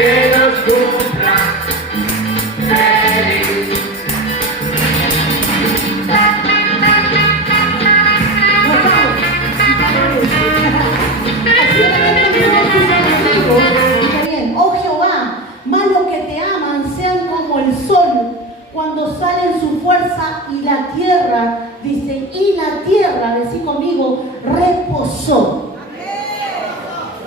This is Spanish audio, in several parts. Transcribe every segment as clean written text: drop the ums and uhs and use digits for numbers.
que nos cumpla feliz. Oh Jehová, más los que te aman sean como el sol cuando sale en su fuerza, y la tierra, dice, y la tierra, decí conmigo, reposó.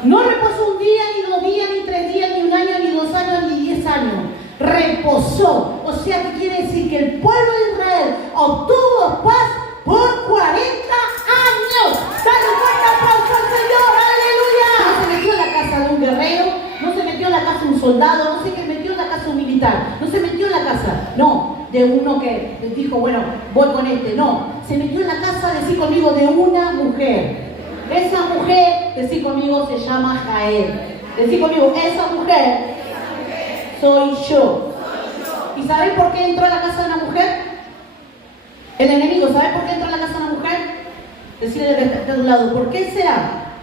No reposó un día, ni 2 días, ni 3 días, ni 1 año, ni 2 años, ni 10 años. Reposó. O sea, que quiere decir que el pueblo de Israel obtuvo paz por 40 años. Dale un fuerte aplauso al Señor. ¡Aleluya! No se metió en la casa de un guerrero, no se metió en la casa de un soldado, no se metió en la casa de un militar, no se metió en la casa, no, de uno que dijo, bueno, voy con este. No, se metió en la casa, decí conmigo, de una mujer. Esa mujer, decí conmigo, se llama Jael. Decí conmigo, esa mujer soy yo. ¿Y sabéis por qué entró a la casa de una mujer? El enemigo, ¿sabéis por qué entró a la casa de una mujer? Decirle de un lado, ¿por qué será?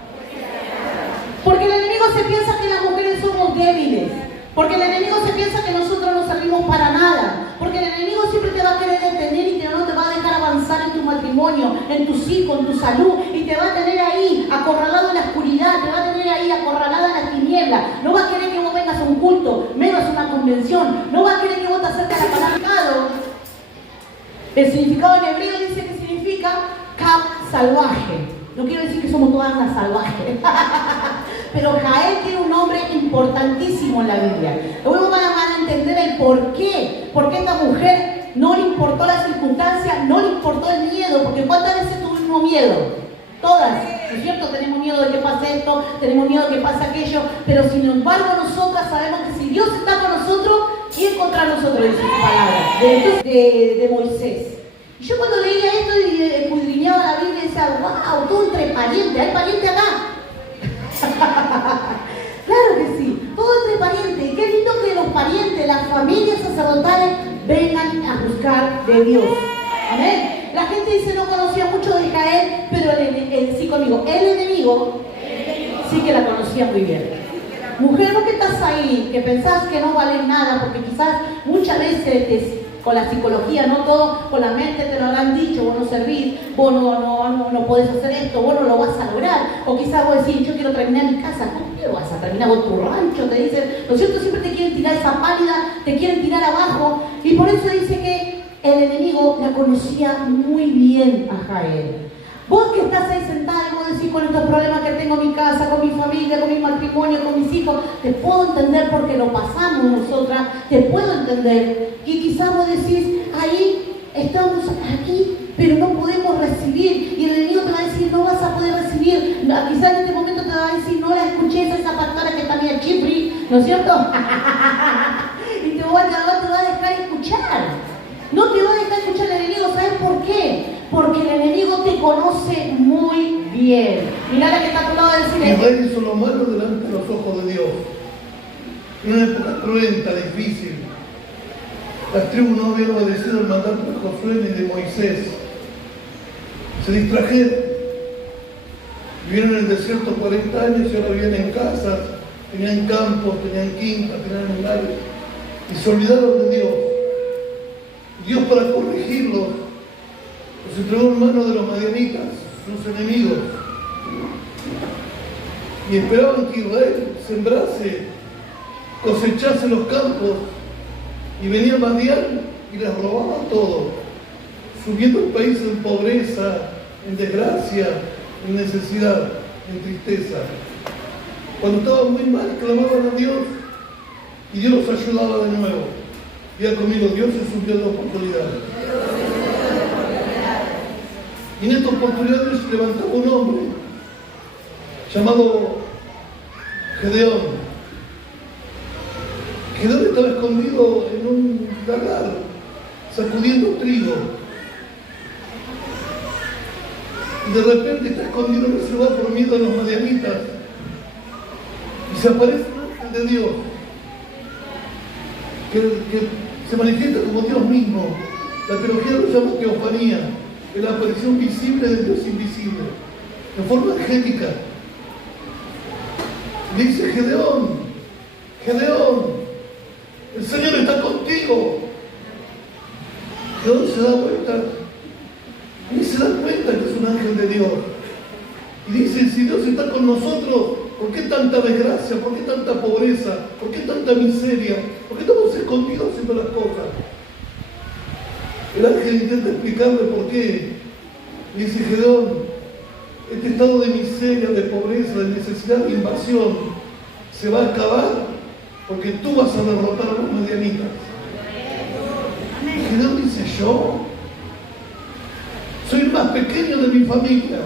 Porque el enemigo se piensa que las mujeres somos débiles. Porque el enemigo se piensa que nosotros no servimos para nada. Porque el enemigo siempre te va a querer detener y no te va a dejar avanzar en tu matrimonio, en tus hijos, en tu salud. Y te va a tener ahí acorralado en la oscuridad, te va a tener ahí acorralada en las tinieblas. No va a querer que vos vengas a un culto, menos a una convención. No va a querer que vos te acerques a la palabra. El significado en hebreo dice que significa cap salvaje. No quiero decir que somos todas las salvajes. Pero Jael tiene un nombre importantísimo en la Biblia. Luego van a entender el por qué. Porque esta mujer no le importó la circunstancia, no le importó el miedo. Porque ¿cuántas veces tuvimos miedo? Todas, ¿no es cierto? Tenemos miedo de que pase esto, tenemos miedo de que pase aquello. Pero sin embargo nosotras sabemos que si Dios está con nosotros, ¿quién contra nosotros? Dice su palabra. De Moisés. Y yo cuando leía esto y escudriñaba la Biblia decía, wow, todo entre parientes, hay pariente acá. Claro que sí, todo entre parientes. Y qué lindo que los parientes, las familias sacerdotales vengan a buscar de Dios. Amén. La gente dice no conocía mucho de Israel, pero sí conmigo, el enemigo sí que la conocía muy bien. Mujer, vos que estás ahí, que pensás que no vales nada, porque quizás muchas veces con la psicología, no todo, con la mente te lo habrán dicho, vos no servís, vos no podés hacer esto, vos no lo vas a lograr. O quizás vos decís, yo quiero terminar mi casa. ¿Cómo que vas a terminar con tu rancho? Te dicen, ¿no es cierto? Siempre te quieren tirar esa pálida, te quieren tirar abajo. Y por eso dice que el enemigo la conocía muy bien a Jael. Vos que estás ahí sentada y vos decís, con estos problemas que tengo en mi casa, con mi familia, con mi matrimonio, con mis hijos, te puedo entender porque lo pasamos nosotras, te puedo entender. Y quizás vos decís, ahí estamos aquí, pero no podemos recibir. Y el enemigo te va a decir, no vas a poder recibir. Quizás en este momento te va a decir, no la escuché, esa pastora que está media chipri, ¿no es cierto? Y te va a dejar escuchar. No te va a dejar escuchar el enemigo, ¿sabes por qué? Porque el enemigo te conoce muy bien. Mirá la que está a tu lado del cine. Israel hizo lo malo delante de los ojos de Dios. En una época cruenta, difícil. Las tribus no habían obedecido el mandato de Josué ni de Moisés. Se distrajeron. Vivieron en el desierto 40 años y ahora vivían en casas, tenían campos, tenían quintas, tenían lugares. Y se olvidaron de Dios. Dios, para corregirlos, los entregó en manos de los madianitas, sus enemigos. Y esperaban que Israel sembrase, cosechase los campos. Y venía Madián y les robaba todo, subiendo el país en pobreza, en desgracia, en necesidad, en tristeza. Cuando estaban muy mal, clamaban a Dios y Dios los ayudaba de nuevo. Diga conmigo, Dios es un Dios de oportunidades. Y en esta oportunidad Dios levantaba un hombre llamado Gedeón. Gedeón estaba escondido en un lagar, sacudiendo trigo. Y de repente está escondido en ese lugar por miedo a los madianitas. Y se aparece un ángel de Dios, que se manifiesta como Dios mismo. La teología lo llama teofanía, es la aparición visible del Dios invisible, en forma angélica. Dice Gedeón, Gedeón, el Señor está contigo. Gedeón se da vuelta y se da cuenta que es un ángel de Dios. Y dice, si Dios está con nosotros, ¿por qué tanta desgracia? ¿Por qué tanta pobreza? ¿Por qué tanta miseria? ¿Por qué estamos escondidos haciendo las cosas? El ángel intenta explicarle por qué. Y dice, Gedeón, este estado de miseria, de pobreza, de necesidad, de invasión, se va a acabar porque tú vas a derrotar a los madianitas. Y Gedeón dice, ¿yo? Soy el más pequeño de mi familia.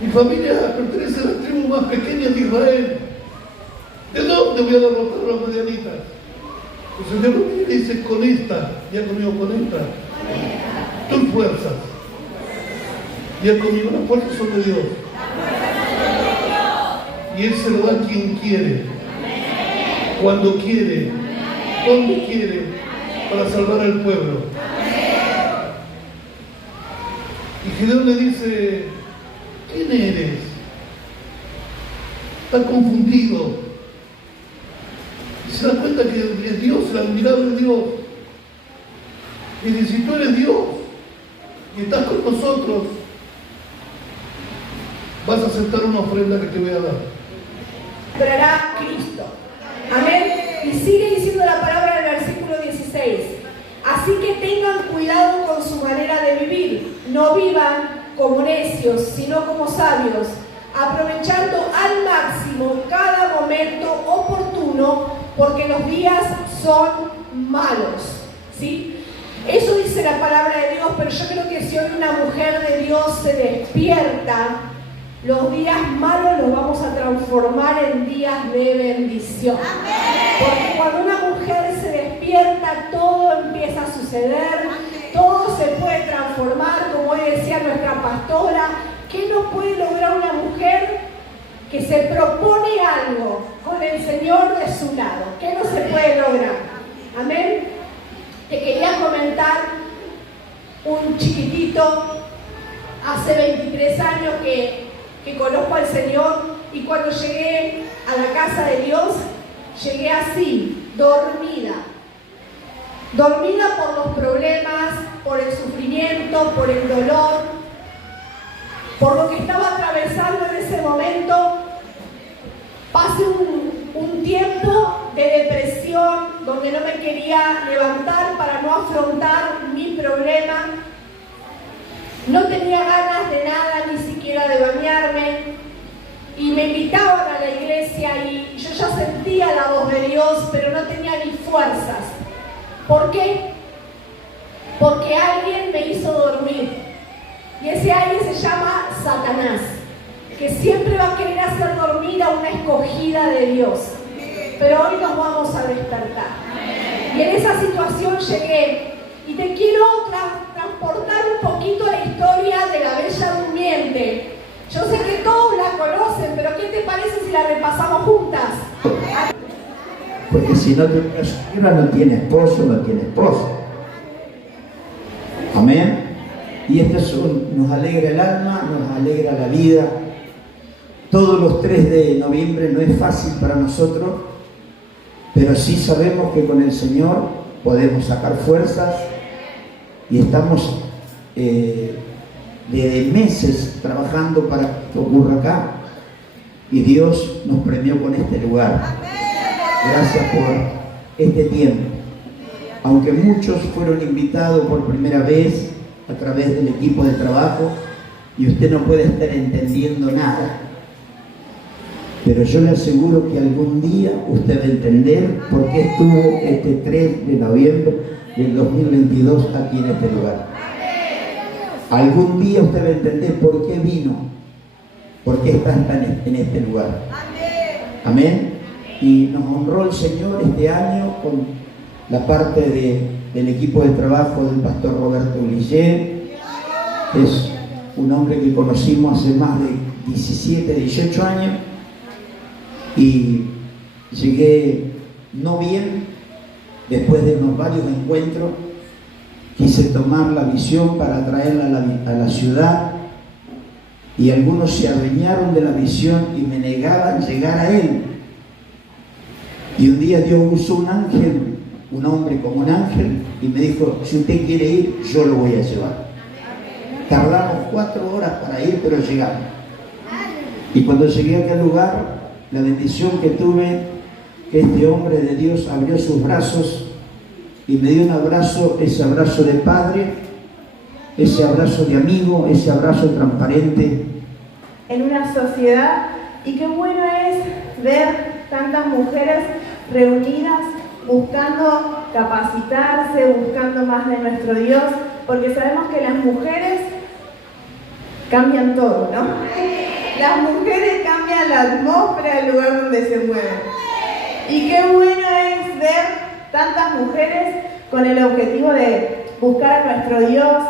Mi familia pertenece a la tribu más pequeña de Israel. ¿De dónde voy a derrotar a los madianitas? El Señor le dice, con esta, ya conmigo con esta, tus fuerzas. Ya conmigo las fuerzas son de Dios. Y Él se lo da a quien quiere, cuando quiere, donde quiere, para salvar al pueblo. Y Gedeón le dice, ¿quién eres? Está confundido. Y se da cuenta que es Dios, el admirable Dios. Y dice, si tú eres Dios y estás con nosotros, vas a aceptar una ofrenda que te voy a dar. Entrará Cristo. Amén. Y sigue diciendo la palabra del versículo 16. Así que tengan cuidado con su manera de vivir. No vivan como necios, sino como sabios, aprovechando al máximo cada momento oportuno, porque los días son malos. ¿Sí? Eso dice la palabra de Dios, pero yo creo que si hoy una mujer de Dios se despierta, los días malos los vamos a transformar en días de bendición. Porque cuando una mujer se despierta, todo empieza a suceder, todo se puede transformar, como hoy decía nuestra pastora. ¿Qué no puede lograr una mujer que se propone algo con el Señor de su lado? ¿Qué no se puede lograr? Amén. Te quería comentar un chiquitito, hace 23 años que conozco al Señor, y cuando llegué a la casa de Dios, llegué así, dormida por los problemas, por el sufrimiento, por el dolor, por lo que estaba atravesando en ese momento. Pasé un tiempo de depresión donde no me quería levantar para no afrontar mi problema. No tenía ganas de nada, ni siquiera de bañarme, y me invitaban a la iglesia y yo ya sentía la voz de Dios, pero no tenía ni fuerzas. ¿Por qué? Porque alguien me hizo dormir, y ese alguien se llama Satanás, que siempre va a querer hacer dormir a una escogida de Dios. Pero hoy nos vamos a despertar. Y en esa situación llegué, y te quiero transportar un poquito a la historia de la Bella Durmiente. Yo sé que todos la conocen, pero ¿qué te parece si la repasamos juntas? Porque si no tiene una suegra, no tiene esposo, no tiene esposa. Amén. Y nos alegra el alma, nos alegra la vida. Todos los 3 de noviembre no es fácil para nosotros, pero sí sabemos que con el Señor podemos sacar fuerzas, y estamos desde meses trabajando para que esto ocurra acá, y Dios nos premió con este lugar. Gracias por este tiempo. Aunque muchos fueron invitados por primera vez a través del equipo de trabajo y usted no puede estar entendiendo nada, pero yo le aseguro que algún día usted va a entender por qué estuvo este 3 de noviembre del 2022 aquí en este lugar. Algún día usted va a entender por qué vino, por qué está en este lugar. Amén. Y nos honró el Señor este año con la parte del equipo de trabajo del pastor Roberto Guillén. Es un hombre que conocimos hace más de 17, 18 años, y llegué no bien, después de unos varios encuentros. Quise tomar la visión para traerla a la ciudad, y algunos se adueñaron de la visión y me negaban llegar a él. Y un día Dios usó un ángel, un hombre como un ángel, y me dijo, si usted quiere ir, yo lo voy a llevar. Tardamos 4 horas para ir, pero llegamos. Y cuando llegué a aquel lugar, la bendición que tuve, que este hombre de Dios abrió sus brazos y me dio un abrazo, ese abrazo de padre, ese abrazo de amigo, ese abrazo transparente. En una sociedad, y qué bueno es ver tantas mujeres reunidas buscando capacitarse, buscando más de nuestro Dios, porque sabemos que las mujeres cambian todo, ¿no? Las mujeres cambian la atmósfera del lugar donde se mueven. Y qué bueno es ver tantas mujeres con el objetivo de buscar a nuestro Dios,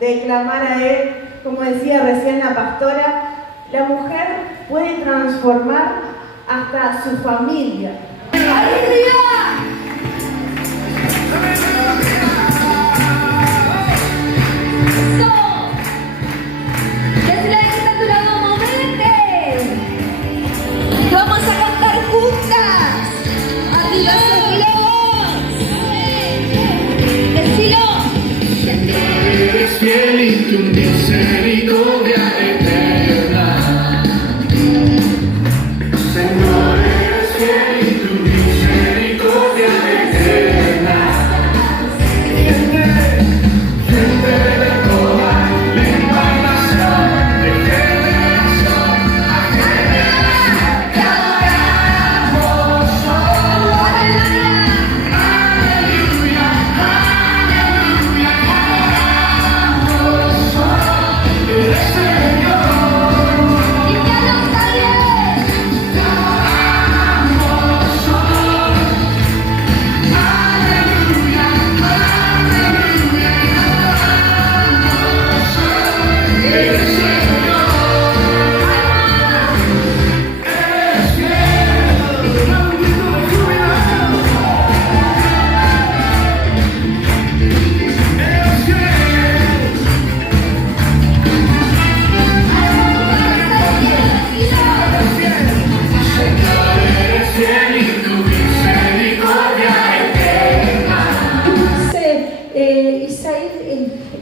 de clamar a Él. Como decía recién la pastora, la mujer puede transformar hasta su familia. ¡Aleluya! Vamos a cantar juntas. Arriba decilo. Eres fiel y tu misericordia eterna. Señor, eres fiel y tu misericordia eterna. Gente de toda lengua y nación, de generación a generación, te adoramos hoy. Aleluya, aleluya, adoramos hoy. Eres Señor, Y que los ángeles te adoramos hoy. Aleluya, aleluya, adoramos hoy. Eres Señor. Dice Isaías,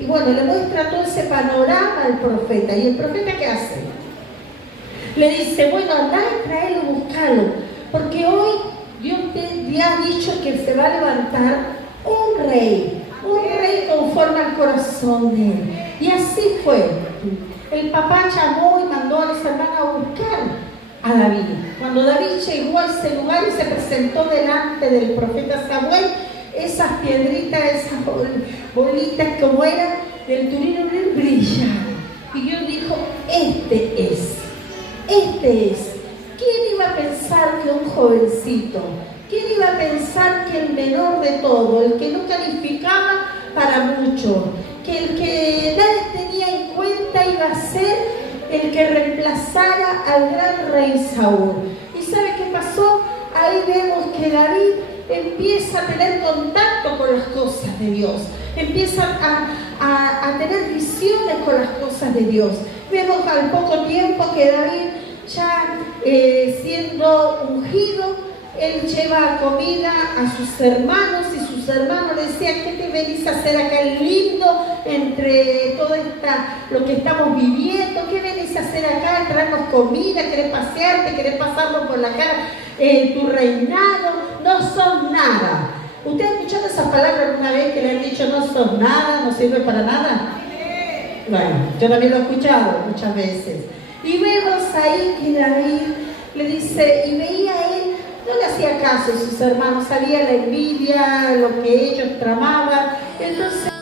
y bueno, le muestra todo ese panorama al profeta. ¿Y el profeta qué hace? Le dice, bueno, andá y traelo, buscalo, porque hoy Dios te ha dicho que se va a levantar un rey conforme al corazón de él. Y así fue. El papá llamó y mandó a los hermanos a buscar a David. Cuando David llegó a ese lugar y se presentó delante del profeta Samuel, esas piedritas, esas bolitas como eran del turino brillaban. Y Dios dijo, este es. ¿Quién iba a pensar que un jovencito? ¿Quién iba a pensar que el menor de todo, el que no calificaba para mucho, que el que nadie tenía en cuenta iba a ser el que reemplazara al gran rey Saúl? ¿Y sabe qué pasó? Ahí vemos que David empieza a tener contacto con las cosas de Dios, empieza a tener visiones con las cosas de Dios. Vemos al poco tiempo que David ya siendo ungido, él lleva comida a sus hermanos y sus hermanos le decían, ¿qué te venís a hacer acá lindo entre todo lo que estamos viviendo? ¿Qué venís a hacer acá? Traernos comida, querés pasearte, querés pasarlo por la cara, tu reinado, no sos nada. ¿Usted ha escuchado esas palabras alguna vez que le han dicho no sos nada, no sirve para nada? Bueno, yo también lo he escuchado muchas veces. Y vemos ahí que David le dice, y veía a él, no le hacía caso a sus hermanos, sabía la envidia, lo que ellos tramaban. Entonces